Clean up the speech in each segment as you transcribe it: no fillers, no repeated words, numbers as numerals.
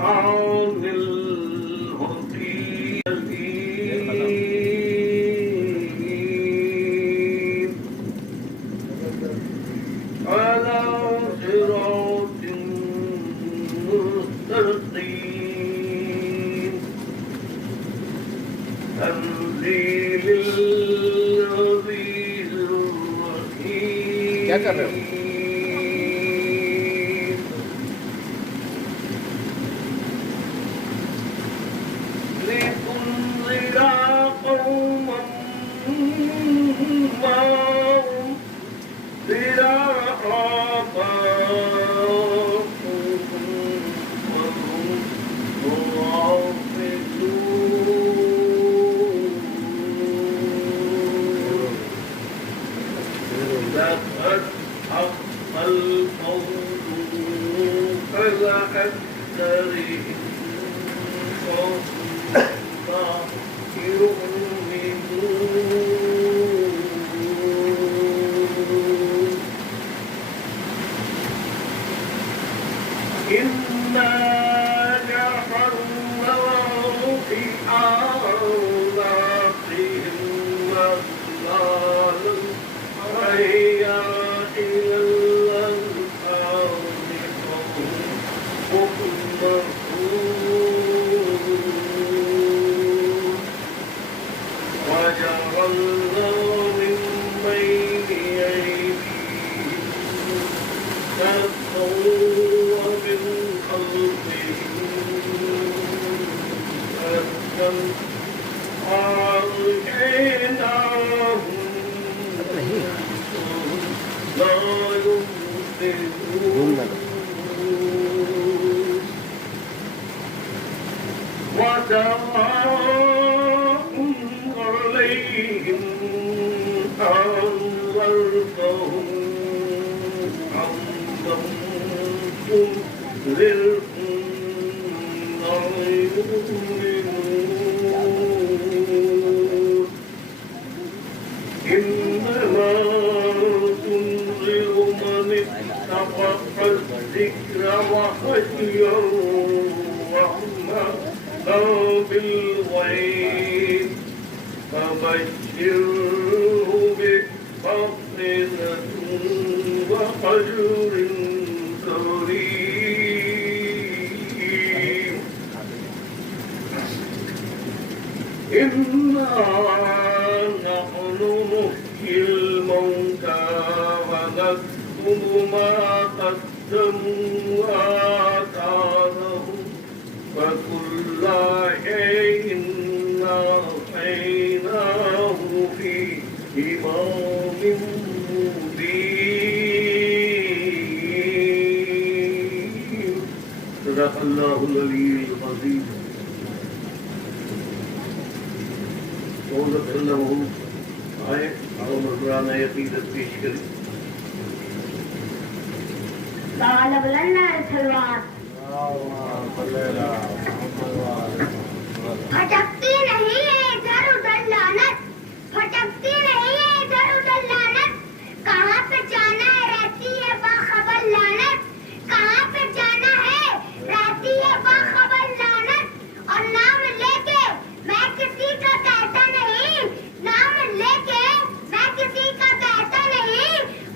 عن الهدي على صراط مستقيم تنزيل العزيز الرحيم. کیا کر رہے ہو؟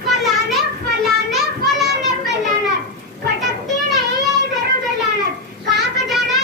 فلانے فلانے فلانے، پھٹکتی نہیں ہے ادھر ادھر لعنت. کہاں پہ جانا ہے؟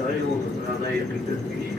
Israel und Radai Ritterlich.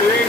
3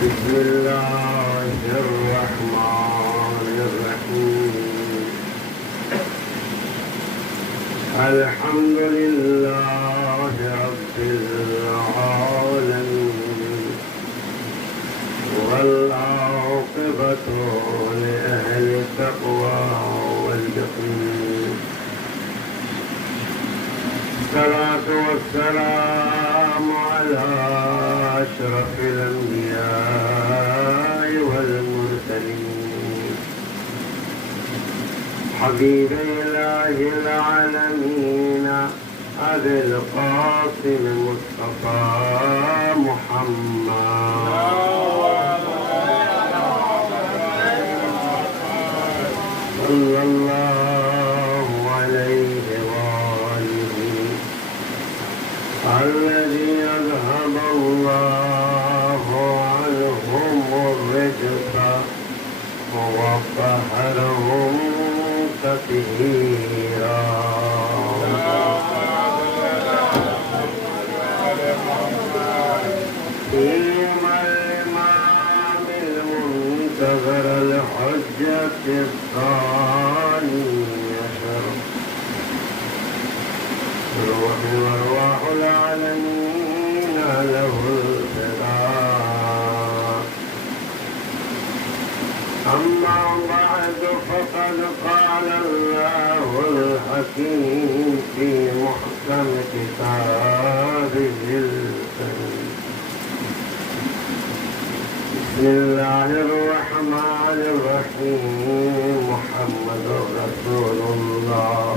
بسم الله الرحمن الرحيم الحمد لله رب العالمين والعاقبة لأهل التقوى واليقين الصلاة والسلام على أشرف الأنبياء المرسلين حبيب إله العالمين أبي القاسم مصطفى محمد صلى الله عليه وآله الذي أذهب الله عنهم الرجس وطهرهم تطهيرا فيما الإمام المنتظر الحجة الثاني عشر روح وارواح العالمين له الفداء أما بعد فقد قال الله الحكيم في محكم كتابه الكريم بسم الله الرحمن الرحيم محمد رسول الله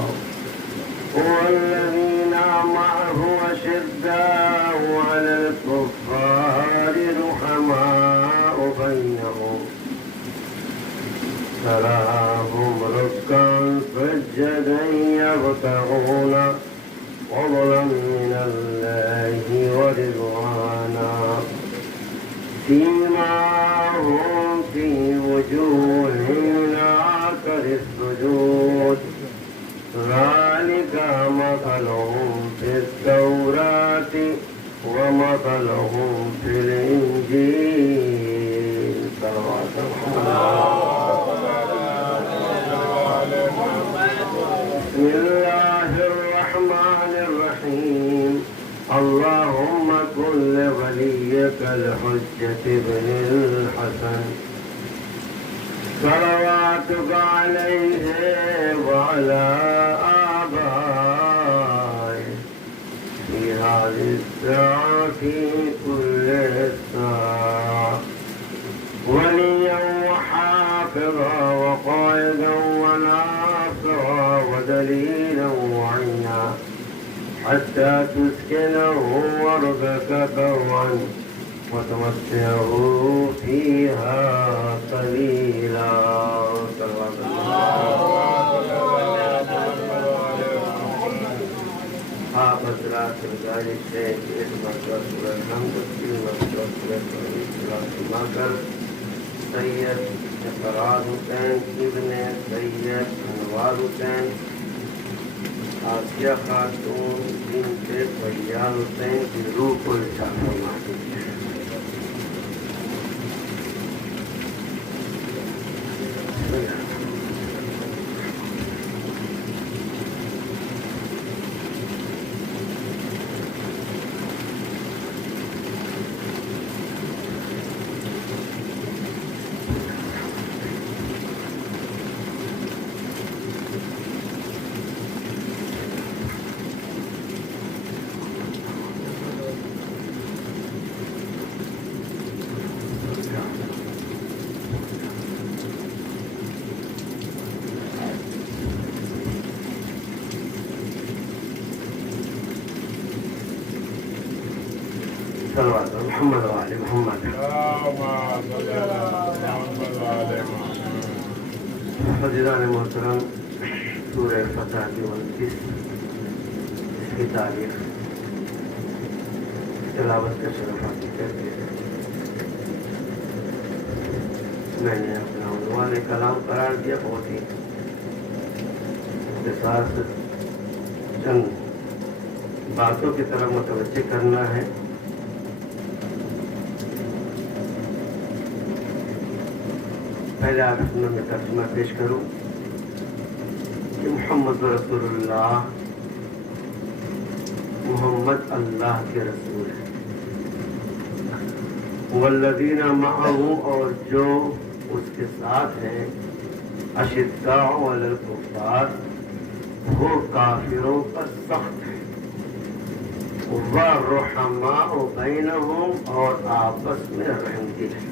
والذين معه أشداء على الكفار رحماء بينهم تراهم ركعا سجدا يبتغون فضلا من الله ورضوانا سيماهم في وجوههم من أثر السجود ذلك مثلهم في التوراة ومثلهم في الإنجيل صلوات بسم الله الرحمن الرحيم اللهم كن لوليك الحجة بن الحسن صلواتك عليه وعلى آبائه في هذه الساعة في كل ساعة وليا وحافظا وقائدا وناصرا ودليلا وعينا حتى تسكنه أرضك طوعا وتمتعه فيها قليلا حافظات الغالي الشيخ اسمه رسول الحمد كلمة رسول المكر سيد اقرار حسين ابن سيد انوار حسین آسیہ خاتون بنت فیاض حسین کی روح کو عطا فرما دیجیے صلوات محمد وعلى محمد حضران محترم سورہ فتح کی 29 اس کی تاریخ تلاوت کا شرف حاصل کرتے ہیں میں نے اپنا عنوان کلام قرار دیا بہت ہی اختصار سے چند باتوں کی طرف متوجہ کرنا ہے پہلے آپ میں ترجمہ پیش کروں کہ محمد رسول اللہ محمد اللہ کے رسول ہے والذین معہ اور جو اس کے ساتھ ہیں اشداء علی الکفار وہ کافروں پر سخت ہیں والرحماء بینہم اور آپس میں رحم دل ہیں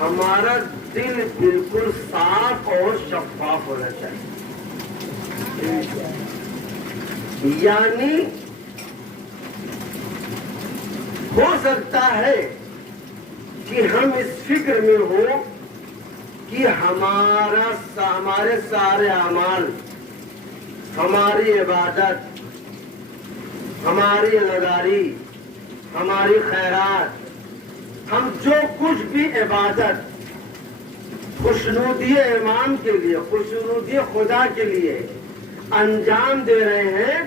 ہمارا دل بالکل صاف اور شفاف ہونا چاہیے. یعنی ہو سکتا ہے کہ ہم اس فکر میں ہوں کہ ہمارے سارے اعمال، ہماری عبادت، ہماری نذاری، ہماری خیرات، ہم جو کچھ بھی عبادت خوشنودی ایمان کے لیے، خوشنودی خدا کے لیے انجام دے رہے ہیں،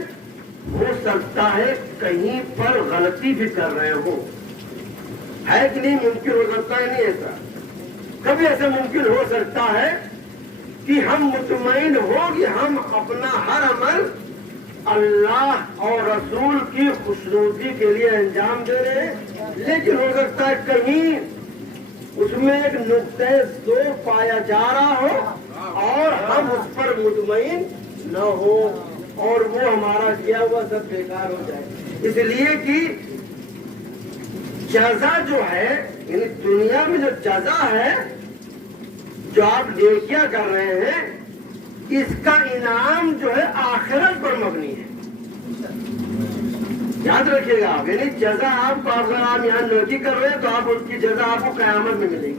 ہو سکتا ہے کہیں پر غلطی بھی کر رہے ہو. ہے کہ نہیں؟ ممکن ہو سکتا ہے. نہیں ایسا کبھی ایسا ممکن ہو سکتا ہے کہ ہم مطمئن ہو کہ ہم اپنا ہر عمل اللہ اور رسول کی خوشنودی کے لیے انجام دے رہے ہیں، لیکن ہو سکتا ہے کہیں اس میں ایک نقطۂ ضعف پایا جا رہا ہو اور ہم اس پر مطمئن نہ ہو اور وہ ہمارا کیا ہوا سب بیکار ہو جائے. اس لیے کہ جزا جو ہے، یعنی دنیا میں جو جزا ہے جو آپ نیکیاں کر رہے ہیں، اس کا انعام جو ہے آخرت پر مبنی ہے. یاد رکھیے گا آپ، یعنی جزا آپ کو، اگر آپ یہاں نیکی کر رہے ہیں تو آپ اس کی جزا آپ کو قیامت میں ملے گی.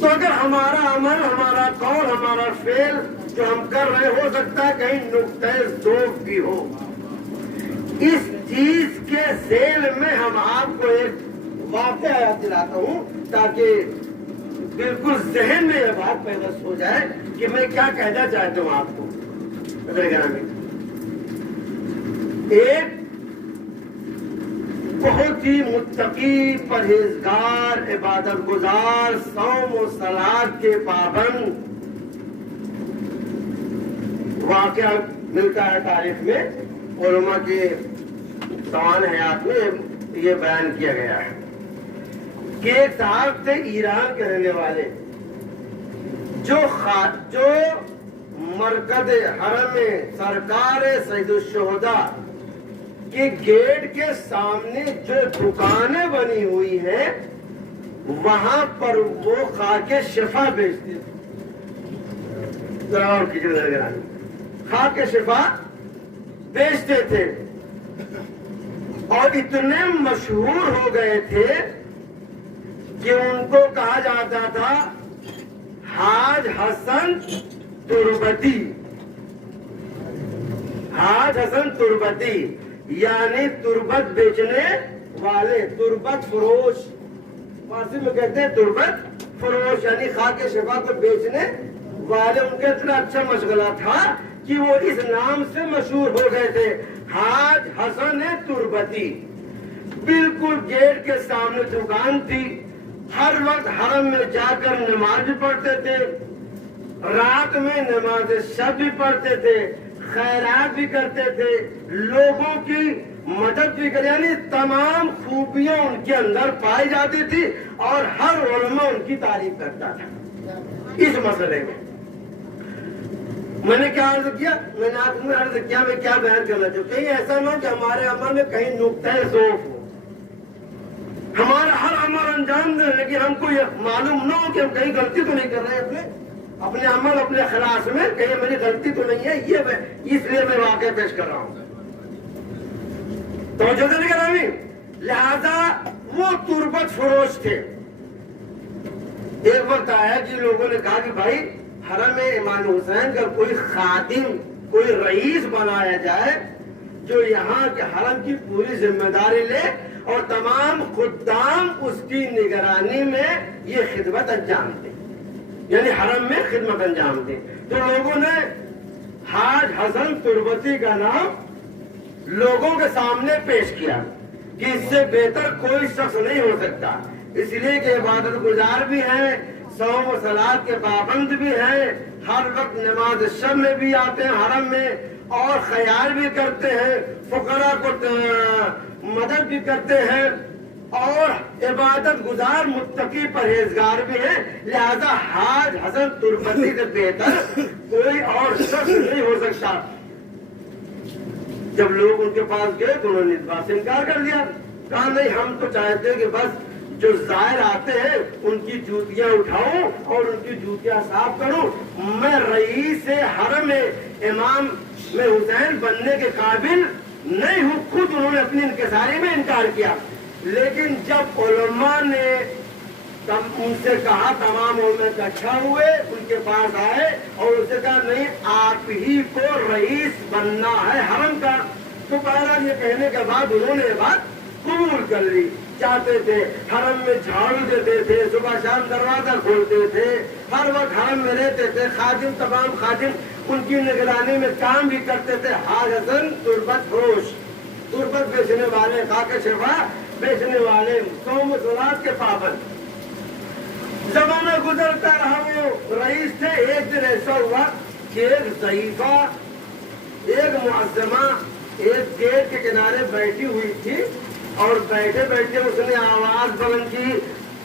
تو اگر ہمارا عمل، ہمارا قول، ہمارا فعل جو ہم کر رہے ہو سکتا ہے کہیں نقطۂ ضعف بھی ہو، اس چیز کے ذیل میں ہم آپ کو ایک واقعہ یاد دلاتا ہوں تاکہ بالکل ذہن میں یہ بات پیدا ہو جائے کہ میں کیا کہنا چاہتا ہوں آپ کو. ایک بہت ہی متقی، پرہیزگار، عبادت گزار، صوم و صلاۃ کے پابند واقعہ ملتا ہے تاریخ میں. علماء کے سوال حیات میں یہ بیان کیا گیا ہے کہ ایک صاحب تھے ایران کے رہنے والے، جو مرکز حرم سرکار سید الشہداء کے گیٹ کے سامنے جو دکانیں بنی ہوئی ہیں وہاں پر وہ خاک شفا بیچتے تھے. خاک شفا بیچتے تھے اور اتنے مشہور ہو گئے تھے کہ ان کو کہا جاتا تھا حاج حسن تربتی. حاج حسن تربتی یعنی تربت بیچنے والے، تربت فروش. فارسی میں کہتے ہیں تربت فروش، یعنی خاک شفا کو بیچنے والے. ان کا اتنا اچھا مشغلہ تھا کہ وہ اس نام سے مشہور ہو گئے تھے، حاج حسن تربتی. بالکل گیٹ کے سامنے دکان تھی. ہر وقت حرم میں جا کر نماز بھی پڑھتے تھے، رات میں نماز شب بھی پڑھتے تھے، خیرات بھی کرتے تھے، لوگوں کی مدد بھی کرتے، یعنی تمام خوبیاں ان کے اندر پائی جاتی تھی اور ہر علماء ان کی تعریف کرتا تھا. اس مسئلے میں میں نے کیا عرض کیا، میں نے آپ میں عرض کیا، میں کیا بیان کرنا چاہوں. کہیں ایسا نہ ہو کہ ہمارے عمل میں کہیں نقطۂ ضعف ہو، ہمارا ہر عمل انجام دیں لیکن ہم کو یہ معلوم نہ ہو کہ ہم کہیں غلطی تو نہیں کر رہے ہیں اپنے عمل، اپنے خلاص میں، کہیں میری غلطی تو نہیں ہے. یہ اس لیے میں واقعہ پیش کر رہا ہوں. توجہ نہیں کر رہا. لہذا وہ تربت فروش تھے. ایک وقت آیا کہ لوگوں نے کہا کہ بھائی حرم امام حسین کا کوئی خادم، کوئی رئیس بنایا جائے جو یہاں کے حرم کی پوری ذمہ داری لے اور تمام خدام اس کی نگرانی میں یہ خدمت انجام دیں، یعنی حرم میں خدمت انجام دیں. تو لوگوں نے حاج حسن تربتی کا نام لوگوں کے سامنے پیش کیا کہ اس سے بہتر کوئی شخص نہیں ہو سکتا، اس لیے کہ عبادت گزار بھی ہیں، صوم و صلاۃ کے پابند بھی ہیں، ہر وقت نماز شب میں بھی آتے ہیں حرم میں اور خیال بھی کرتے ہیں، فقراء کو مدد بھی کرتے ہیں اور عبادت گزار متقی پرہیزگار بھی ہیں. لہذا حاج حسن تربتی سے بہتر کوئی اور شخص نہیں ہو سکتا. جب لوگ ان کے پاس گئے تو انہوں نے اس بات سے انکار کر دیا. کہا نہیں ہم تو چاہتے ہیں کہ بس جو زائر آتے ہیں ان کی جوتیاں اٹھاؤں اور ان کی جوتیاں صاف کروں، میں رئیس حرم امام میں حسین بننے کے قابل نہیں ہوں. خود انہوں نے اپنی انکساری میں انکار کیا. لیکن جب علماء نے ان سے کہا، تمام علماء اکٹھا ہوئے، ان کے پاس آئے اور اسے کہا نہیں آپ ہی کو رئیس بننا ہے حرم کا. تو بہرحال یہ کہنے کے بعد انہوں نے یہ بات قبول کر لی. چاہتے تھے حرم میں جھاڑو دیتے تھے، صبح شام دروازہ کھولتے تھے، ہر وقت حرم میں رہتے تھے. خادم، تمام خادم ان کی نگرانی میں کام بھی کرتے تھے. حاج حسن تربت فروش، تربت بیچنے والے، خاک شفا بیچنے والے، قوم و صلات کے پابند. زمانہ گزرتا رہا، وہ رئیس تھے. ایک دن ایسا ہوا کہ ایک ضعیفہ، ایک معظمہ ایک گیٹ کے کنارے بیٹھی ہوئی تھی اور بیٹھے بیٹھے اس نے آواز بلند کی،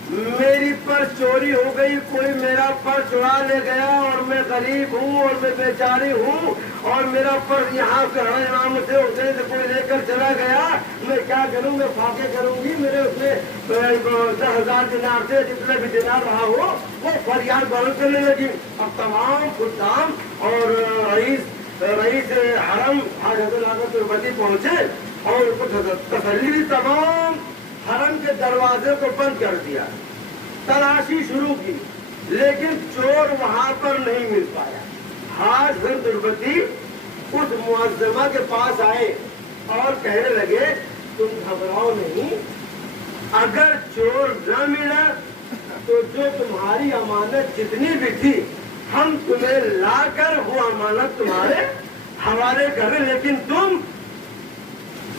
میری پرس چوری ہو گئی، کوئی میرا پرس چرا لے گیا اور میں غریب ہوں اور میں بیچاری ہوں اور میرا پرس یہاں سے امام سے حسین سے کوئی لے کر چلا گیا، میں کیا کروں؟ میں فاقے کروں گی. میرے اس میں 10,000 دینار سے جتنے بھی دینار رہا ہو وہ فریاد بلند کرنے لگی. اب تمام خدام اور رئیس حرم حاج حسن آغا تربتی پہنچے اور اس کو تسلی دی. تمام حرم کے دروازے کو بند کر دیا، تلاشی شروع کی، لیکن چور وہاں پر نہیں مل پایا. حاج حسن تربتی اس معظمہ کے پاس آئے اور کہنے لگے تم گھبراؤ نہیں، اگر چور نہ ملا تو جو تمہاری امانت جتنی بھی تھی ہم تمہیں لا کر وہ امانت تمہارے حوالے کریں، لیکن تم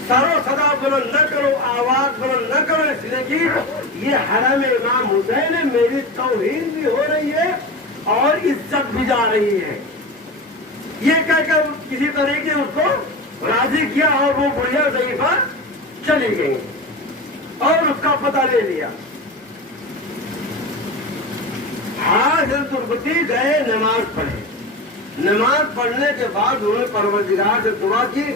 سر و صدا بلند نہ کرو، آواز بلند نہ کرو، اس لیے کہ یہ حرم امام حسین ہے، میری توہین بھی ہو رہی ہے اور عزت بھی جا رہی ہے. یہ کہہ کر کسی طریقے اس کو راضی کیا اور وہ بڑھیا ضعیفہ چلی گئی اور اس کا پتہ لے لیا. حاج حسن تربتی گئے نماز پڑھے. نماز پڑھنے کے بعد انہوں نے پروردگار سے دعا کی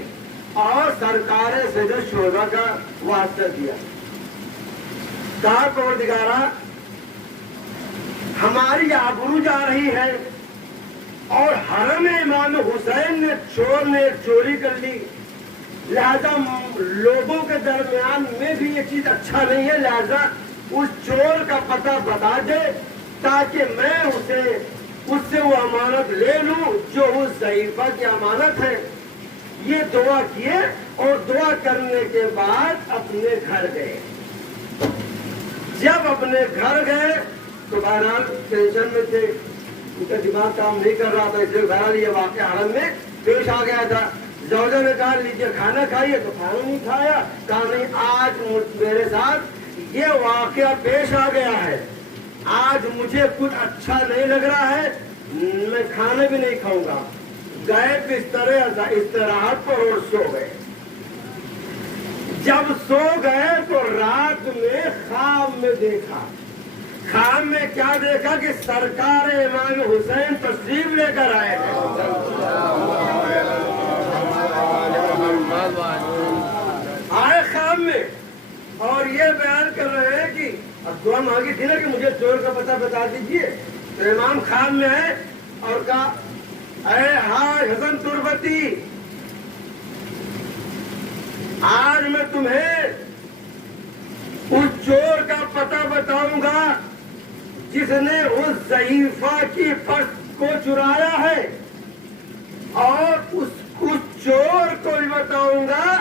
اور سرکار سید الشہداء کا واسطہ دیا. کہا پروردگارا ہماری آبرو جا رہی ہے اور حرم امام حسین نے چور نے چوری کر لی، لہذا لوگوں کے درمیان میں بھی یہ چیز اچھا نہیں ہے، لہذا اس چور کا پتہ بتا دے تاکہ میں اس سے وہ امانت لے لوں جو اس ضعیفہ کی امانت ہے. یہ دعا کیے اور دعا کرنے کے بعد اپنے گھر گئے. جب اپنے گھر گئے تو بہرحال ٹینشن میں تھے، ان کا دماغ کام نہیں کر رہا تھا، اس لیے بہرحال یہ واقعہ حرم میں پیش آ گیا تھا. زوجہ نے کہا لیجیے کھانا کھائیے، تو کھانا نہیں کھایا. کہا نہیں آج میرے ساتھ یہ واقعہ پیش آ گیا ہے، آج مجھے کچھ اچھا نہیں لگ رہا ہے، میں کھانا بھی نہیں کھاؤں گا. گئے بستر استراحت پر اور سو گئے. جب سو گئے تو رات میں خواب میں دیکھا. خواب میں کیا دیکھا کہ سرکار امام حسین تشریف لے کر آئے ہیں. آئے خواب میں اور یہ بیان کر رہے ہیں کہ اب دعا مانگی تھی نا کہ مجھے چور کا پتہ بتا دیجیے. تو امام خواب میں ہے اور کہا اے حاج حسن تربتی، آج میں تمہیں اس چور کا پتہ بتاؤں گا جس نے اس ضعیفہ کی پرس کو چرایا ہے، اور اس چور کو بھی بتاؤں گا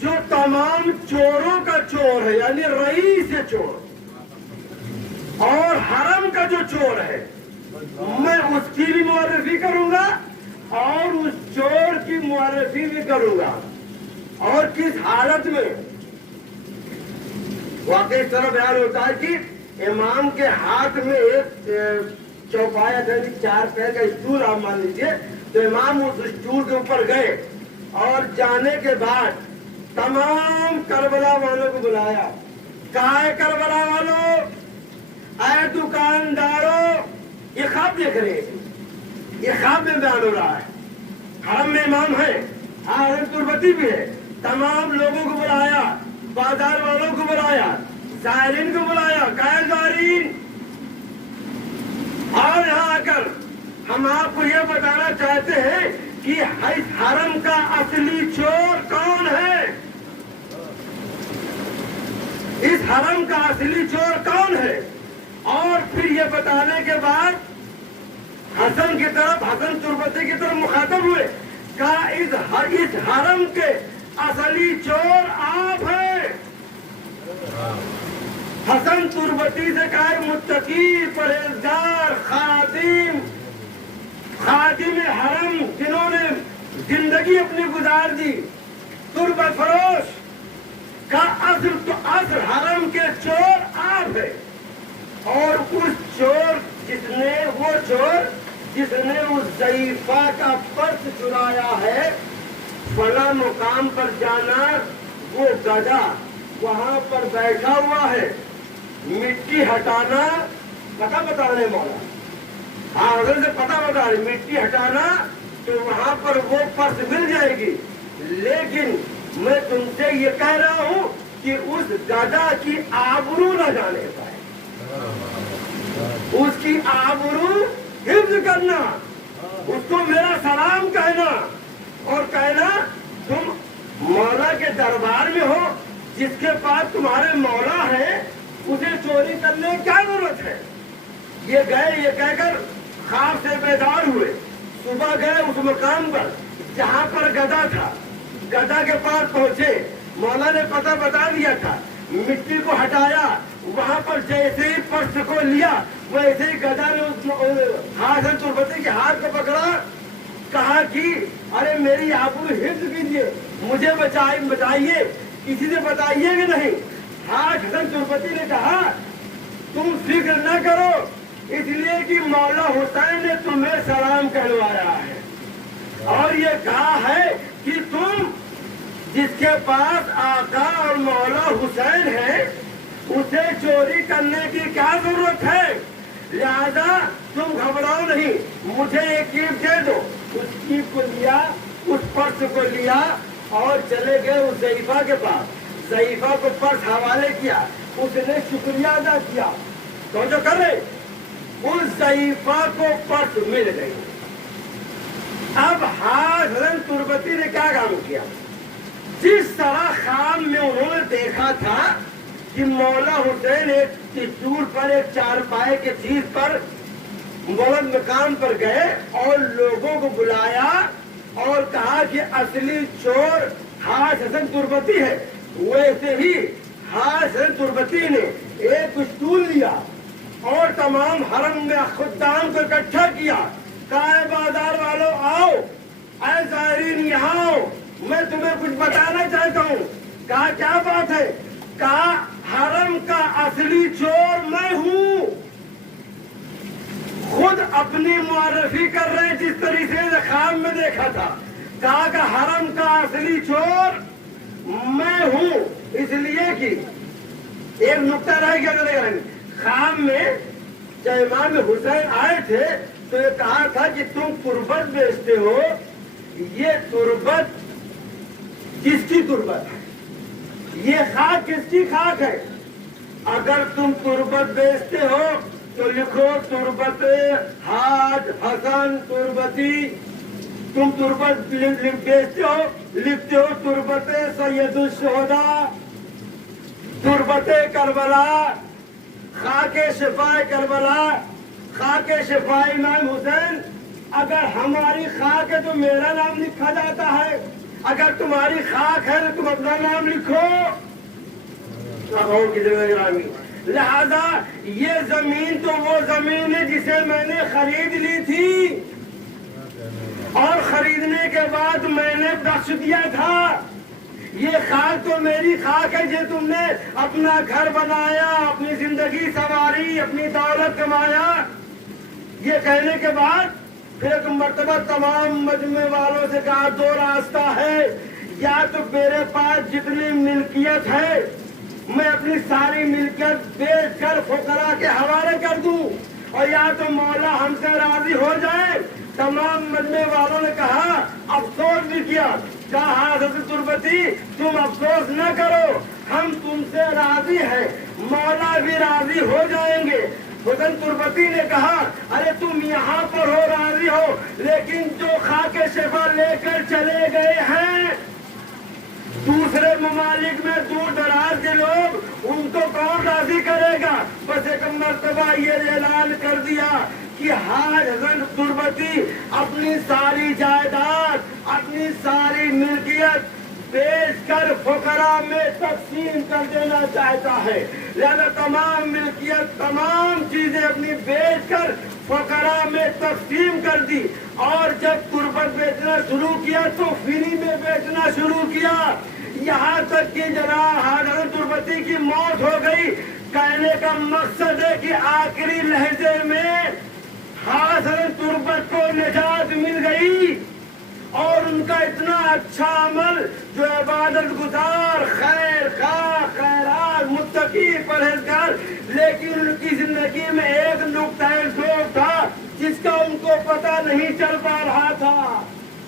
جو تمام چوروں کا چور ہے، یعنی رئیس چور اور حرم کا جو چور ہے، میں اس کی بھی معرفی کروں گا اور اس چور کی معرفی بھی کروں گا. اور کس حالت میں؟ واقعی اس طرح بیان ہوتا ہے کہ امام کے ہاتھ میں ایک چوپایا یعنی 4 پیر کا اسٹول آپ مان لیجیے، تو امام اس اسٹول کے اوپر گئے اور جانے کے بعد تمام کربلا والوں کو بلایا. کہا ہے کربلا والوں، اے دکانداروں، یہ خواب دیکھ رہے ہیں، یہ خواب میں بیان ہو رہا ہے. حرم میں امام ہے، حاج تربتی بھی ہے، تمام لوگوں کو بلایا، بازار والوں کو بلایا, زائرین کو بلایا, کہا زائرین اور یہاں آ کر ہم آپ کو یہ بتانا چاہتے ہیں کہ اس حرم کا اصلی چور کون ہے, اس حرم کا اصلی چور کون ہے. اور پھر یہ بتانے کے بعد حسن کی طرف, حسن تربتی کی طرف مخاطب ہوئے, کہا اس حرم کے اصلی چور آپ ہیں. حسن تربتی سے کہا متقی, پرہیزگار, خادم حرم جنہوں نے زندگی اپنی گزار دی, تربت فروش کا اصل حرم کے چور آپ ہیں. اور اس چور جس نے اس ضعیفہ کا پرس چرایا ہے, فلاں مقام پر جانا, وہ گدھا وہاں پر بیٹھا ہوا ہے, مٹی ہٹانا, پتہ بتا رہے مولا, ہاں حضرت سے پتہ بتا رہے, مٹی ہٹانا تو وہاں پر وہ پرس مل جائے گی. لیکن میں تم سے یہ کہہ رہا ہوں کہ اس گدھا کی آبرو نہ جانے پائے, اس کی آبرو حفظ کرنا, اس کو میرا سلام کہنا اور کہنا تم مولا کے دربار میں ہو, جس کے پاس تمہارے مولا ہے اسے چوری کرنے کی کیا ضرورت ہے. یہ گئے, یہ کہہ کر خواب سے بیدار ہوئے, صبح گئے اس مقام پر جہاں پر گدھا تھا, گدھا کے پاس پہنچے, مولا نے پتہ بتا دیا تھا, مٹی کو ہٹایا, وہاں پر جیسے ہی پرس کو لیا ویسے ہی گدھا نے حسن تربتی کے ہاتھ کو پکڑا, کہا کہ ارے میری آبرو حفظ کیجیے, مجھے بچائیے, کسی سے بتائیے کہ نہیں. حسن تربتی نے کہا تم فکر نہ کرو, اس لیے کہ مولا حسین نے تمہیں سلام کہلوایا ہے, اور یہ کہا ہے کہ تم جس کے پاس آقا اور مولا حسین ہے اسے چوری کرنے کی کیا ضرورت ہے. لہذا تم گھبراؤ نہیں, مجھے ایک کیپ دے دو. اس کیپ کو لیا, اس پرس کو لیا اور چلے گئے اس ضعیفہ کے پاس. ضعیفہ کو پرس حوالے کیا, اس نے شکریہ ادا کیا, تو جو کر رہے اس ضعیفہ کو پرس مل گئی. اب حسن تربتی نے کیا کام کیا, جس طرح خواب میں انہوں نے دیکھا تھا کہ مولا حسین ایک دور پر, ایک چارپائے کے چیز پر بلند مقام پر گئے اور لوگوں کو بلایا اور کہا کہ اصلی چور حسن تربتی ہے, ویسے ہی حسن تربتی نے ایک اسٹول لیا اور تمام حرم میں خدام کو اکٹھا کیا, کہا بازار والوں آؤ, اے زائرین یہاں آؤ, میں تمہیں کچھ بتانا چاہتا ہوں. کہا کیا بات ہے, کہا حرم کا اصلی چور میں ہوں. خود اپنی معرفی کر رہے جس طریقے سے خواب میں دیکھا تھا. کہا کہ حرم کا اصلی چور میں ہوں, اس لیے کہ ایک نقطہ رہ گیا. خواب میں جب امام حسین آئے تھے تو یہ کہا تھا کہ تم تربت بیچتے ہو, یہ تربت کس کی تربت ہے, یہ خاک کس کی خاک ہے. اگر تم تربت بیچتے ہو تو لکھو تربت حاج حسن تربتی. تم تربت بیچتے ہو, لکھتے ہو تربت سید الشہداء, تربت کربلا, خاک شفاء کربلا, خاک شفاء امام حسین. اگر ہماری خاک ہے تو میرا نام لکھا جاتا ہے, اگر تمہاری خاک ہے تو تم اپنا نام لکھو. لہذا یہ زمین تو وہ زمین ہے جسے میں نے خرید لی تھی اور خریدنے کے بعد میں نے بخش دیا تھا. یہ خاک تو میری خاک ہے, جو تم نے اپنا گھر بنایا, اپنی زندگی سنواری, اپنی دولت کمایا. یہ کہنے کے بعد پھر ایک مرتبہ تمام مجمع والوں سے کہا دو راستہ ہے, یا تو میرے پاس جتنی ملکیت ہے میں اپنی ساری ملکیت بیچ کر فقراء کے حوالے کر دوں, اور یا تو مولا ہم سے راضی ہو جائے. تمام مجمع والوں نے کہا, افسوس بھی کیا. کہا حضرت تربتی تم افسوس نہ کرو, ہم تم سے راضی ہیں، مولا بھی راضی ہو جائیں گے۔ حسن تربتی نے کہا ارے تم یہاں پر ہو راضی ہو، لیکن جو خاک شفا لے کر چلے گئے ہیں دوسرے ممالک میں دور دراز کے لوگ، ان کو کون راضی کرے گا؟ بس ایک مرتبہ یہ اعلان کر دیا کہ حاج حسن تربتی اپنی ساری جائیداد، اپنی ساری ملکیت بیچ کر فقراء میں تقسیم کر دینا چاہتا ہے۔ لہذا تمام ملکیت، تمام چیزیں اپنی بیچ کر فقراء میں تقسیم کر دی، اور جب تربت بیچنا شروع کیا تو فری میں بیچنا شروع کیا، یہاں تک کہ جناب حضرت تربتی کی موت ہو گئی۔ کہنے کا مقصد ہے کہ آخری لہجے میں حضرت تربت کو نجات مل گئی، اور ان کا اتنا اچھا عمل، جو عبادت گزار، خیر خواہ، خیرات، متقی، پرہیزگار، لیکن ان کی زندگی میں ایک نقطۂ ضعف تھا جس کا ان کو پتہ نہیں چل پا رہا تھا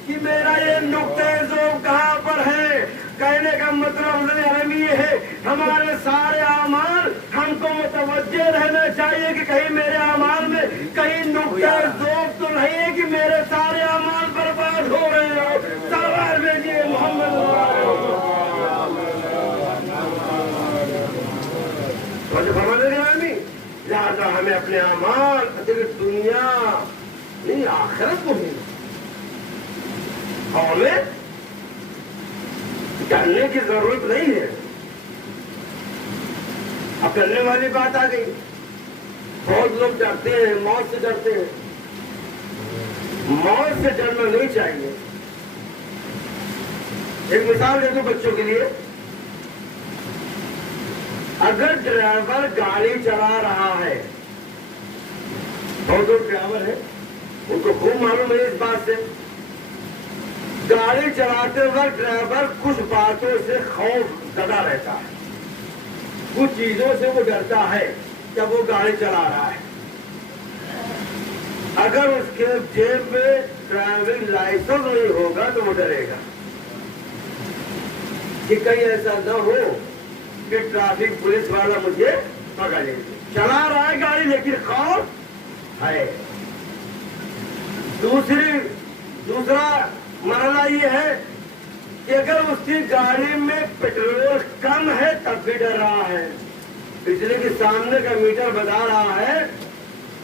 کہ میرا یہ نقطۂ ضعف کہاں پر ہے۔ کہنے کا مطلب حضرت عربی یہ ہے ہمارے سارے اعمال ہم کو متوجہ رہنا چاہیے کہ کہیں میرے اعمال میں کہیں نقطۂ ضعف تو نہیں ہے کہ میرے سارے اعمال برباد ہو رہے ہو۔ سوال بھیجیے محمد لہٰذا ہمیں اپنے اعمال دنیا نہیں آخرت کو ملے، اور ہمیں ڈرنے کی ضرورت نہیں ہے۔ اب ڈرنے والی بات آ گئی، بہت لوگ ڈرتے ہیں، موت سے ڈرتے ہیں۔ موت سے ڈرنا نہیں چاہیے۔ ایک مثال دے دوں بچوں کے لیے، اگر ڈرائیور گاڑی چلا رہا ہے، بہت لوگ ڈرائیور ہیں، ان کو خوب معلوم ہے اس بات سے، گاڑی چلاتے وقت ڈرائیور کچھ باتوں سے خوف زدہ رہتا ہے، کچھ چیزوں سے وہ ڈرتا ہے جب وہ گاڑی چلا رہا ہے۔ اگر اس کے جیب میں ڈرائیونگ لائسنس نہیں ہوگا تو وہ ڈرے گا کہ کہیں ایسا نہ ہو کہ ٹریفک پولیس والا مجھے پکڑ لے۔ چلا رہا ہے گاڑی لیکن خوف ہے۔ دوسرا مرحلہ یہ ہے کہ اگر اس کی گاڑی میں پیٹرول کم ہے تب بھی ڈر رہا ہے، اس لیے کہ سامنے کا میٹر بتا رہا ہے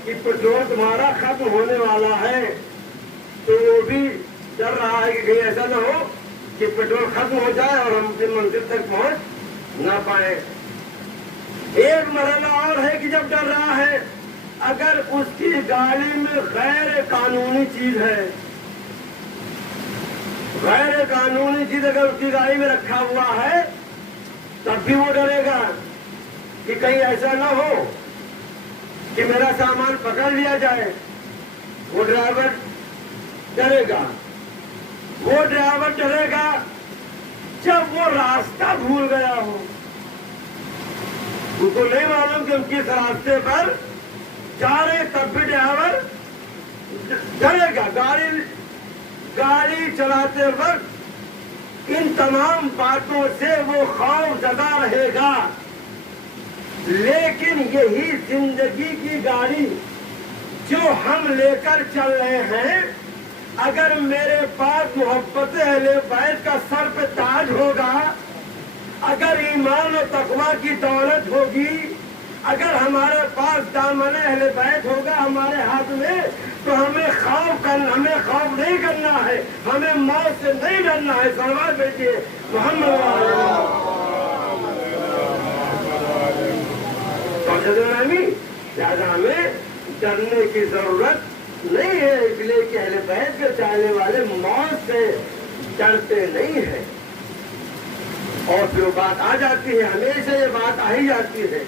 کہ پیٹرول تمہارا ختم ہونے والا ہے، تو وہ بھی ڈر رہا ہے کہ کہیں ایسا نہ ہو کہ پیٹرول ختم ہو جائے اور ہم اپنی منزل تک پہنچ نہ پائیں۔ ایک مرحلہ اور ہے کہ جب ڈر رہا ہے اگر اس کی گاڑی میں غیر قانونی چیز ہے، غیر قانونی چیز اگر اس کی گاڑی میں رکھا ہوا ہے تب بھی وہ ڈرے گا کہ کہیں ایسا نہ ہو کہ میرا سامان پکڑ لیا جائے۔ وہ ڈرائیور ڈرے گا۔ وہ ڈرائیور ڈرے گا جب وہ راستہ بھول گیا ہو، ان کو نہیں معلوم کہ ان کس راستے پر جا رہے، تب بھی ڈرائیور ڈرے گا۔ گاڑی چلاتے وقت ان تمام باتوں سے وہ خوف زدہ رہے گا، لیکن یہی زندگی کی گاڑی جو ہم لے کر چل رہے ہیں، اگر میرے پاس محبت اہل بیت کا سر پہ تاج ہوگا، اگر ایمان و تقویٰ کی دولت ہوگی، اگر ہمارے پاس دامن اہل بیت ہوگا ہمارے ہاتھ میں، تو ہمیں خوف نہیں کرنا ہے، ہمیں موت سے نہیں ڈرنا ہے۔ سلوات بھیجیے محمد لہٰذا ہمیں ڈرنے کی ضرورت نہیں ہے، اس لیے کہ اہل بیت کے چاہنے والے موت سے ڈرتے نہیں ہیں۔ اور پھر وہ بات آ جاتی ہے، ہمیشہ یہ بات آ ہی جاتی ہے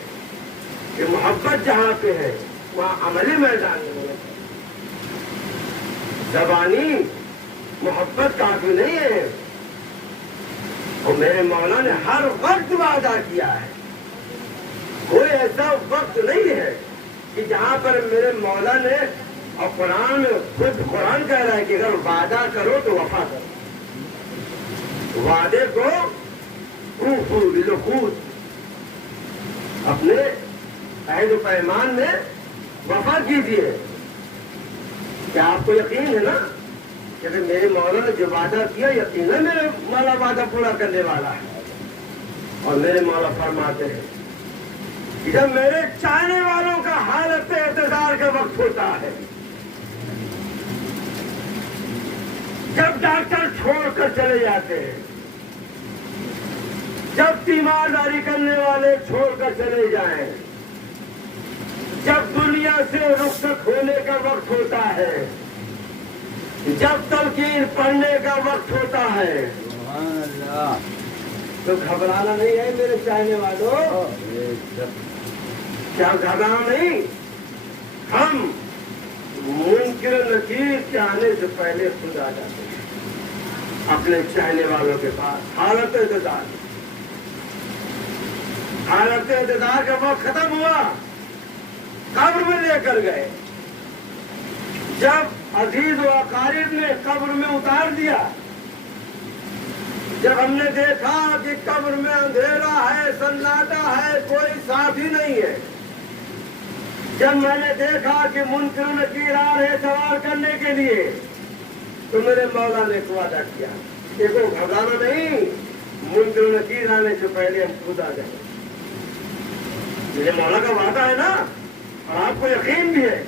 کہ محبت جہاں پہ ہے وہاں عملی میدان میں زبانی محبت کافی نہیں ہے۔ اور میرے مولا نے ہر وقت وعدہ کیا ہے، کوئی ایسا وقت نہیں ہے کہ جہاں پر میرے مولا نے، اور قرآن خود قرآن کہہ رہا ہے کہ اگر وعدہ کرو تو وفا کرو، وعدے کو اوفوا بالعقود، اپنے عہد و پیمان میں وفا کیجیے. کیا آپ کو یقین ہے نا کہ میرے مولا نے جو وعدہ کیا یقیناً میرے مولا وعدہ پورا کرنے والا ہے. اور میرے مولا فرماتے ہیں کہ جب میرے چاہنے والوں کا حالت انتظار کا وقت ہوتا ہے، جب ڈاکٹر چھوڑ کر چلے جاتے ہیں، جب تیمارداری کرنے والے چھوڑ کر چلے جائیں، جب دنیا سے رخصت ہونے کا وقت ہوتا ہے، جب تلقین پڑھنے کا وقت ہوتا ہے، تو گھبرانا نہیں ہے میرے چاہنے والوں. کیا گھبرانا نہیں؟ ہم منکر و نکیر کے آنے سے پہلے خود آ جاتے ہیں اپنے چاہنے والوں کے پاس. حالت انتظار، حالت انتظار کا وقت ختم ہوا، قبر میں لے کر گئے. جب عزیز و اقارب نے قبر میں اتار دیا، جب ہم نے دیکھا کہ قبر میں اندھیرا ہے، سناٹا ہے، کوئی ساتھی نہیں ہے، جب میں نے دیکھا کہ منکر و نکیر آ رہے سوال کرنے کے لیے، تو میرے مولا نے ایک وعدہ کیا، دیکھو گھبرانا نہیں، منکر و نکیر آنے سے پہلے ہم خود آ جائیں. میرے مولا کا وعدہ ہے نا، اور آپ کو یقین بھی ہے،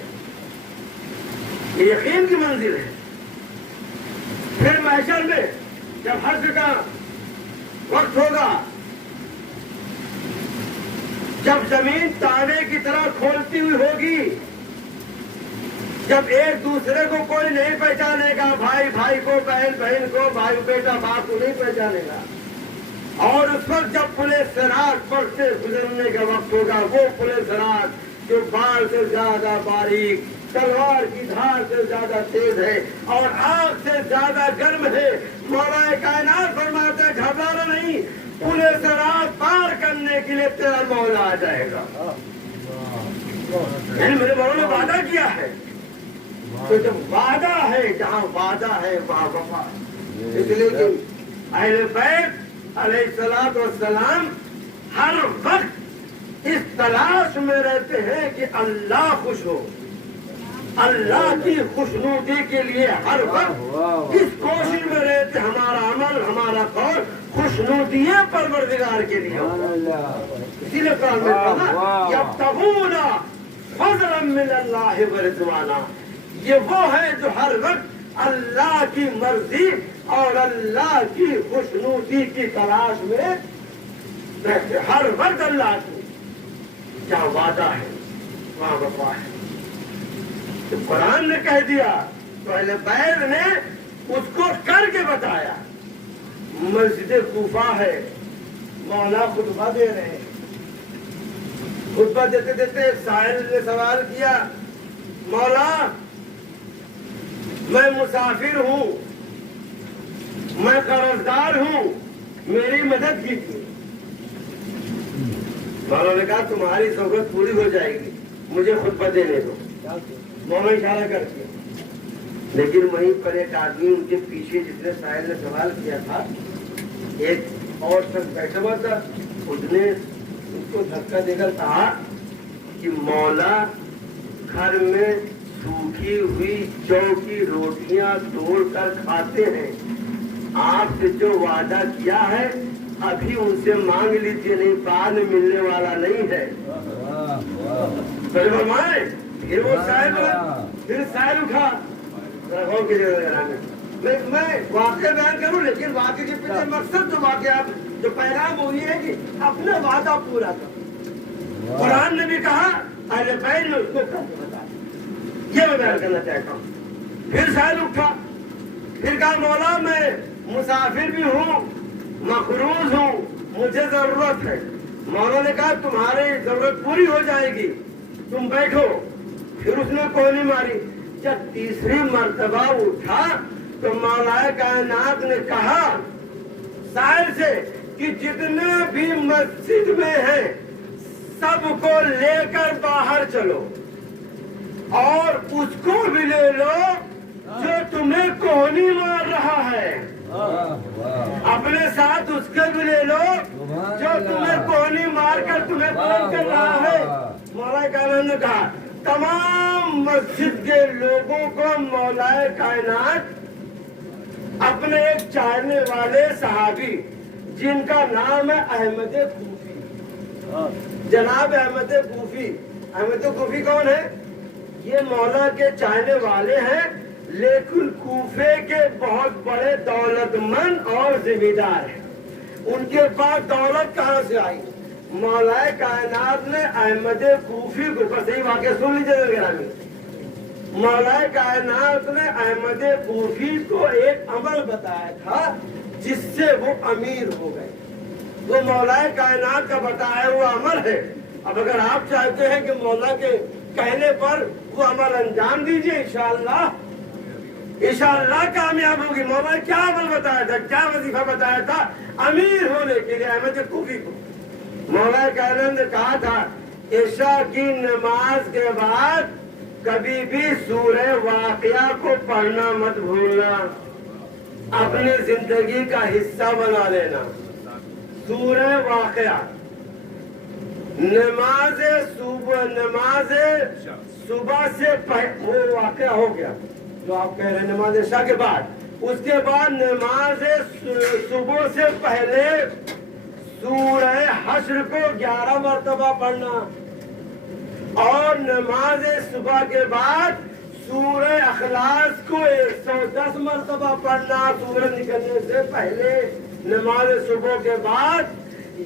یہ یقین کی منزل ہے. پھر محشر میں جب حشر کا وقت ہوگا، جب زمین تانے کی طرح کھولتی ہوئی ہوگی، جب ایک دوسرے کو کوئی نہیں پہچانے گا، بھائی بھائی کو، بہن بہن کو، بھائی بیٹا باپ کو نہیں پہچانے گا، اور اس وقت جب پلے صراط پر سے گزرنے کا وقت ہوگا، وہ پلے صراط جو بال سے زیادہ باریک، تلوار کی دھار سے زیادہ تیز ہے اور آگ سے زیادہ گرم ہے، مولا کائنات فرماتے ہیں گھبرانا نہیں، پلے صراط پار کرنے کے لیے تیرا مولا آ جائے گا. یعنی میرے مولا نے وعدہ کیا ہے، تو جب وعدہ ہے، جہاں وعدہ ہے وہاں وفا. اس لیے کہ اہل بیت علیہ الصلوۃ والسلام ہر وقت اس تلاش میں رہتے ہیں کہ اللہ خوش ہو، اللہ کی خوشنودی کے لیے ہر وقت اس کوشش میں رہتے ہمارا عمل، ہمارا قول خوشنودی پروردگار کے لیے. اسی لیے قرآن میں کہا یبتغون فضلا من اللہ ورضوانا، یہ وہ ہے جو ہر وقت اللہ کی مرضی اور اللہ کی خوشنودی کی تلاش میں رہتے. ہر وقت اللہ کی جہاں وعدہ ہے وہاں وفا ہے. تو قرآن نے کہہ دیا تو اہل بیت نے اس کو کر کے بتایا. مسجد کوفہ ہے، مولا خطبہ دے رہے ہیں، خطبہ دیتے دیتے ایک سائل نے سوال کیا، مولا میں مسافر ہوں، میں قرضدار ہوں، میری مدد کیجیے. مولا نے کہا تمہاری ضرورت پوری ہو جائے گی، مجھے خطبہ دینے دو. مولا اشارہ کر دیا. لیکن وہیں پر ایک آدمی ان کے پیچھے جس نے سائل نے سوال کیا تھا، ایک اور شخص بیٹھا ہوا تھا، اس نے اس کو دھکا دے کر کہا کہ مولا گھر میں سوکھی ہوئی جو کی روٹیاں توڑ کر کھاتے ہیں، آپ سے جو وعدہ کیا ہے ابھی ان سے مانگ لیجیے، نہیں بعد میں ملنے والا نہیں ہے. پھر وہ سائل اٹھا. میں واقعہ بیان کروں، لیکن واقعے کے پیچھے مقصد جو واقعہ جو پیغام وہ یہ ہے کہ اپنا وعدہ پورا کرو. قرآن نے بھی کہا، اہل بیت نے اس کو کر کے بتایا. یہ میں بیان کرنا چاہتا ہوں. پھر سائل اٹھا، پھر کہا مولا میں مسافر بھی ہوں، مقروض ہوں، مجھے ضرورت ہے. مولا نے کہا تمہاری ضرورت پوری ہو جائے گی، تم بیٹھو. پھر اس نے کوہنی ماری. جب تیسری مرتبہ اٹھا تو مولا کائنات نے کہا سائل سے کہ جتنے بھی مسجد میں ہیں سب کو لے کر باہر چلو اور اس کو بھی لے لو جو تمہیں کوہنی مار رہا ہے. اپنے ساتھ اس کے بھی لے لو جو تمہیں کوہنی مار کر تمہیں تنگ کر رہا ہے. مولا کائنات نے کہا تمام مسجد کے لوگوں کو مولا کائنات اپنے ایک چاہنے والے صحابی جن کا نام ہے احمد کوفی، جناب احمد کوفی. احمد کوفی کون ہے؟ یہ مولا کے چاہنے والے ہیں لیکن کوفے کے بہت بڑے دولت مند اور ذمہ دار ہیں. ان کے پاس دولت کہاں سے آئی؟ مولا کائنات نے احمد کوفی کو صحیح واقعہ سن لیجیے گرامی. مولا کائنات نے احمد کوفی کو ایک عمل بتایا تھا جس سے وہ امیر ہو گئے. وہ مولا کائنات کا بتایا ہوا عمل ہے. اب اگر آپ چاہتے ہیں کہ مولا کے کہنے پر وہ عمل انجام دیجیے انشاءاللہ کامیاب ہوگی. مولا کیا عمل بتایا تھا، کیا وظیفہ بتایا تھا امیر ہونے کے لیے احمد کوفی کو؟ مولا کائنات نے کہا تھا عشاء کی نماز کے بعد کبھی بھی سورہ واقعہ کو پڑھنا مت بھولنا، اپنی زندگی کا حصہ بنا لینا. سورہ واقعہ نماز صبح سے وہ واقعہ ہو گیا جو آپ کہہ رہے ہیں نماز عشاء کے بعد. اس کے بعد نماز صبح سے پہلے سورہ حشر کو 11 مرتبہ پڑھنا اور نماز صبح کے بعد سورہ اخلاص کو 110 مرتبہ پڑھنا سورج نکلنے سے پہلے نماز صبح کے بعد.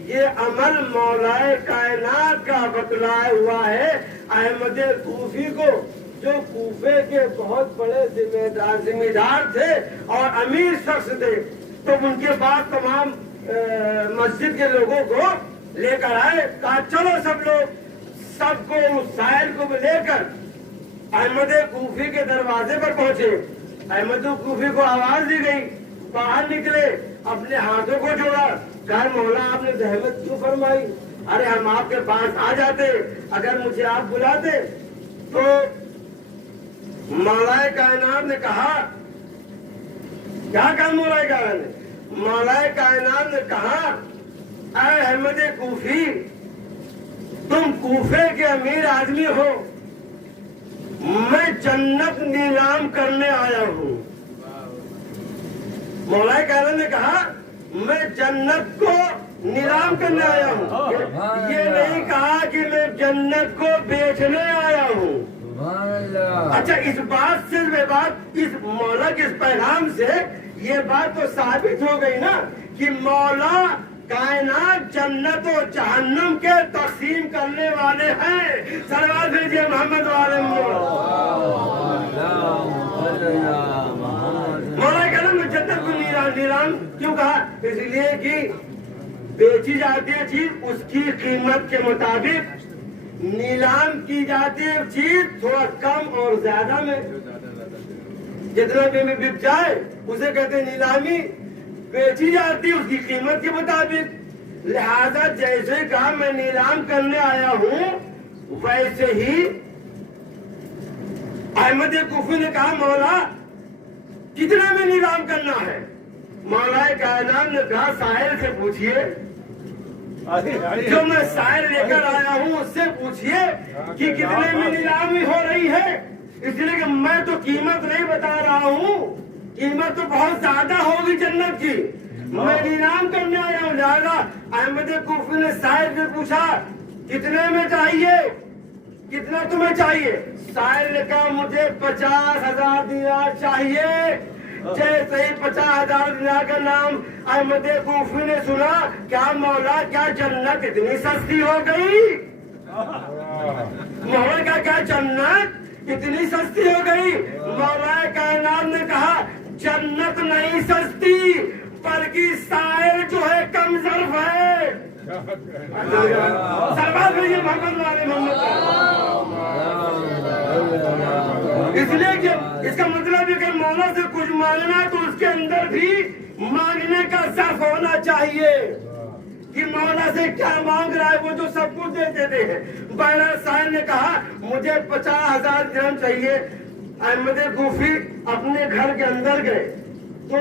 یہ عمل مولا کائنات کا بتلایا ہوا ہے احمد کوفی کو جو کوفے کے بہت بڑے ذمہ دار تھے اور امیر شخص تھے. تو ان کے بعد تمام مسجد کے لوگوں کو لے کر آئے، کہا چلو سب کو اس سائل کو لے کر احمد کوفی کے دروازے پر پہنچے. احمد کوفی کو آواز دی گئی، باہر نکلے، اپنے ہاتھوں کو جوڑا، کہا مولا آپ نے زحمت کیوں فرمائی؟ ارے ہم آپ کے پاس آ جاتے، اگر مجھے آپ بلاتے. تو مولا کائنات نے کہا کیا کہا؟ مولا کائنات نے کہا اے احمد کوفی تم کوفے کے امیر آدمی ہو، میں جنت نیلام کرنے آیا ہوں. مولا کائنات نے کہا میں جنت کو نیلام کرنے آیا ہوں، یہ نہیں کہا کہ میں جنت کو بیچنے آیا ہوں. اچھا اس بات سے اس مولا کے اس پیغام سے یہ بات تو ثابت ہو گئی نا کہ مولا کائنات جنت و جہنم کے تقسیم کرنے والے ہیں. صلوات بھیجیے محمد والے. مولا کہنا میں جنت کو نیلام کیوں کہا؟ اس لیے کہ بیچی جاتی ہے چیز اس کی قیمت کے مطابق، نیلام کی جاتی ہے چیز تھوڑا کم اور زیادہ میں، جتنا بھی بک جائے اسے کہتے ہیں نیلامی. بیچی جاتی اس کی قیمت کے مطابق. لہذا جیسے کہا میں نیلام کرنے آیا ہوں ویسے ہی احمد کوفی نے کہا مولا کتنے میں نیلام کرنا ہے؟ مولا کائنات نے کہا سائل سے پوچھئے، جو میں سائل لے کر آیا ہوں اس سے پوچھئے کہ کتنے میں نیلامی ہو رہی ہے. اس لیے کہ میں تو قیمت نہیں بتا رہا ہوں، قیمت تو بہت زیادہ ہوگی جنت کی، میں نیلام کرنے آیا ہوں. لہٰذا احمد کوفی نے سائل سے پوچھا کتنے میں چاہیے، کتنا تمہیں چاہیے؟ سائل نے کہا مجھے 50,000 دینار چاہیے. جیسے ہی 50,000 دینار کا نام احمد کوفی نے سنا، کیا مولا کیا جنت اتنی سستی ہو گئی؟ مولا کا کیا جنت اتنی سستی ہو گئی؟ مولا کائنات نے کہا جنت نہیں سستی بلکہ سائل جو ہے کم ظرف ہے. سلوات بھیجیے محمد والے محمد. اس لیے کہ اس کا مطلب ہے کہ مولا سے کچھ مانگنا تو اس کے اندر بھی مانگنے کا ظرف ہونا چاہیے کہ مولا سے کیا مانگ رہا ہے، وہ جو سب کچھ دے دیتے ہیں. بہرحال سائل نے کہا مجھے 50,000 درہم چاہیے. احمد کوفی اپنے گھر کے اندر گئے، 2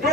2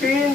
3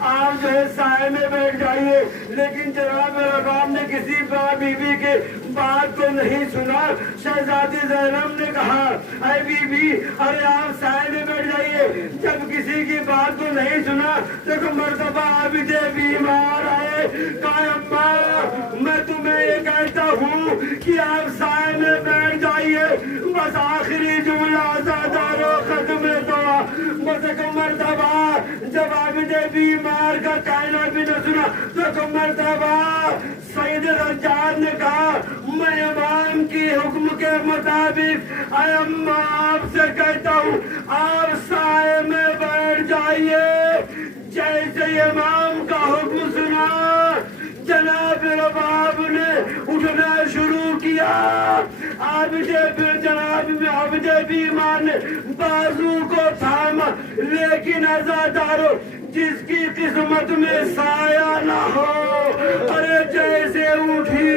آپ جو ہے سائے میں بیٹھ جائیے. لیکن جناب رباب نے کسی بی بی کے بات کو نہیں سنا. شہزادی زینب نے کہا اے بی بی ارے آپ سائے میں بیٹھ جائیے. جب کسی کی بات کو نہیں سنا تو مرتبہ عابد بیمار آئے. کہا اماں میں تمہیں یہ کہتا ہوں کہ آپ سائے میں بیٹھ جائیے. بس آخری جملہ زادارو ختم دعا. بس ایک مرتبہ جب عابد بیمار کا کہنا بھی نہ سنا تو مرتبہ سید رجال نے کہا میں امام کی حکم کے مطابق اے اماں آپ سے کہتا ہوں آپ سائے میں بیٹھ جائیے. جیسے امام کا حکم سنا جناب رباب نے اٹھنا شروع کیا. عابد بیمار نے بازو کو تھاما. لیکن عزادارو جس کی قسمت میں سایہ نہ ہو ارے جیسے اٹھی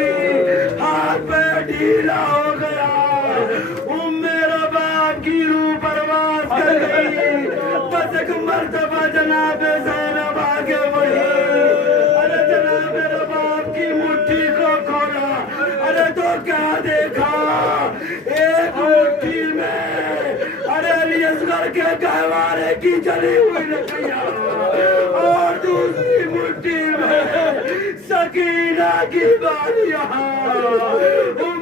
ہاتھ پہ ڈھیلا ہو گیا. میرا باپ کی روح پرواز کر گئی. بس ایک مرتبہ جناب زینب آگے بڑھی. ارے جناب رباب کی مٹھی کو کھولا. ارے تو کیا دیکھا ایک مٹھی میں ارے علی اصغر کے گہوارے کی جلی ہوئی لکڑیاں اور دوسری مٹھی میں سکینہ کی بالیاں.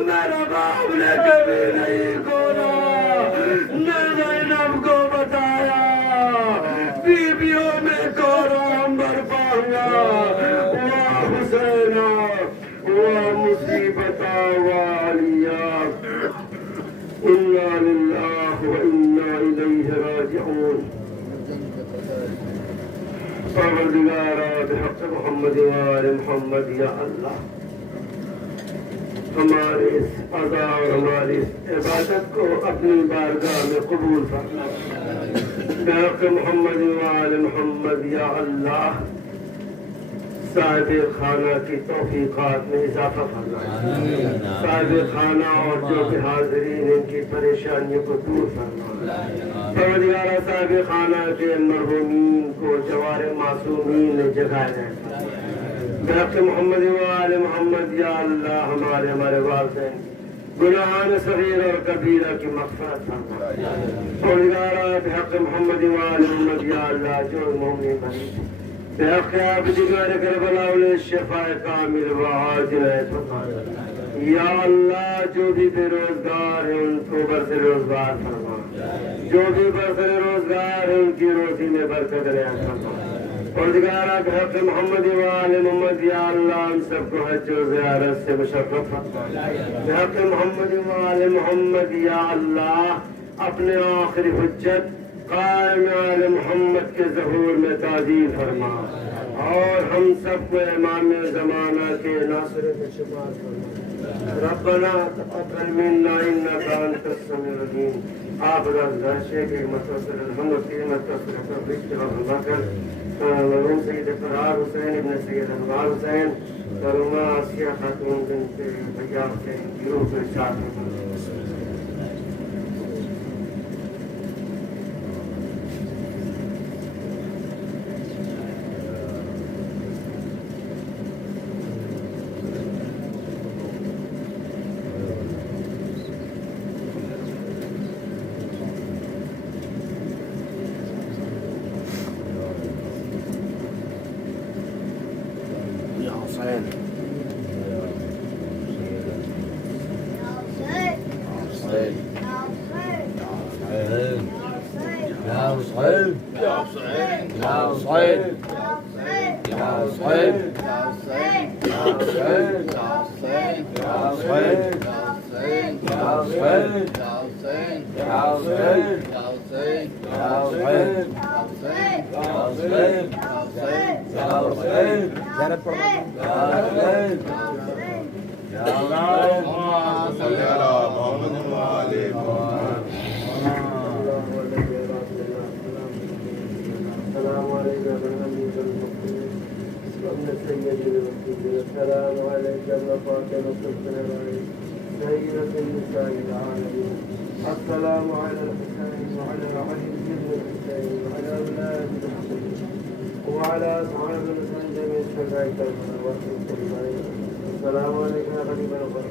میرا باپ نے کبھی نہیں کھولا نہ زینب کو بتایا. بیویوں میں کورام برپا ہوا. واہ حسینہ واہ مصیبتہ والیہ. انا للہ و انا الیہ راجعون. پروردگارا بحق محمد و آل محمد یا اللہ ہمارے اس ادا اور ہماری اس عبادت کو اپنی بارگاہ میں قبول فرما. بحق محمد و آل محمد یا اللہ صاحب خانہ کی توفیقات میں اضافہ فرما. صاحب خانہ اور جو کہ حاضرین ان کی پریشانیوں کو دور فرما. پروردگارہ صاحب خانہ کے مرحومین کو جوار معصومین نے جگائے رہے. بحق محمد و آل محمد یا اللہ ہمارے والدین گناہان صغیر اور کبیرہ کی مغفرت فرما. پروردگارہ بحق محمد و آل محمد یا اللہ جو مومن مریض بحق عابدگار کربلا انہیں شفاء کامل و عاجل فرما. یا اللہ جو بھی بے روزگار ہیں ان کو برسر روزگار فرما. جو بھی برسر روزگار ہیں ان کی روزی میں برکت رعایت فرما. پروردگارہ بحق محمد و آل محمد یا اللہ ہم سب کو حج و زیارت سے مشرف فرما. بحق محمد و آل محمد یا اللہ اپنے آخری حجت قائم آل محمد کے ظہور میں تعظیم فرما اور ہم سب کو امام زمانہ کے ناصر میں شمار فرما. ربنا تقبل منا انك انت السميع العليم. حافظ الشيخ متصل الحمد في متصل التوفيق والبركه مرحوم سید فرار حسین ابن سید انوار حسین مرحومہ آسیہ خاتون بنت بھیا حسین کی روح کو ارشاد فرما. السلام عليك السلام على الحسين وعلى علي بن الحسين وعلى أولاد الحسين وعلى أصحاب الرسول جميع الشرائع السلام عليك يا خليل البر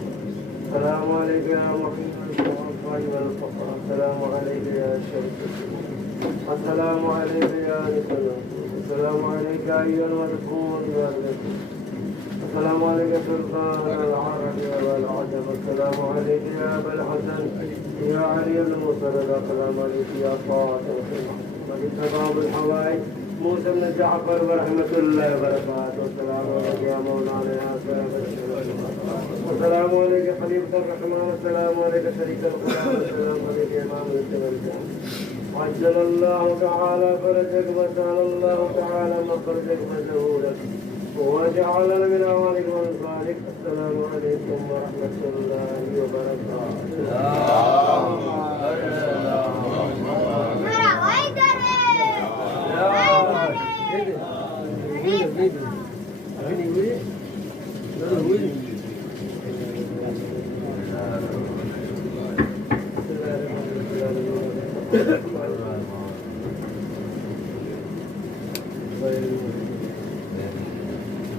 السلام عليك يا محمد الصائم الفقر السلام عليك يا شريف السلام عليك يا نسل السلام عليك أيها المدفون السلام عليك سلطان العرب والعجم السلام عليك يا أبا الحسن يا علي بن موسى السلام عليك يا فاطمة ملك باب الحوائج موسى بن جعفر ورحمة الله وبركاته السلام عليك يا مولانا يا صاحب الشرف السلام عليك خليفة الرحمن السلام عليك شريك القرآن السلام عليك إمام الجنة عجل الله تعالى فرجك وسأل الله تعالى مخرجك وجهودك وجعلنا من أعوانك وأنصارك السلام عليكم ورحمة الله وبركاته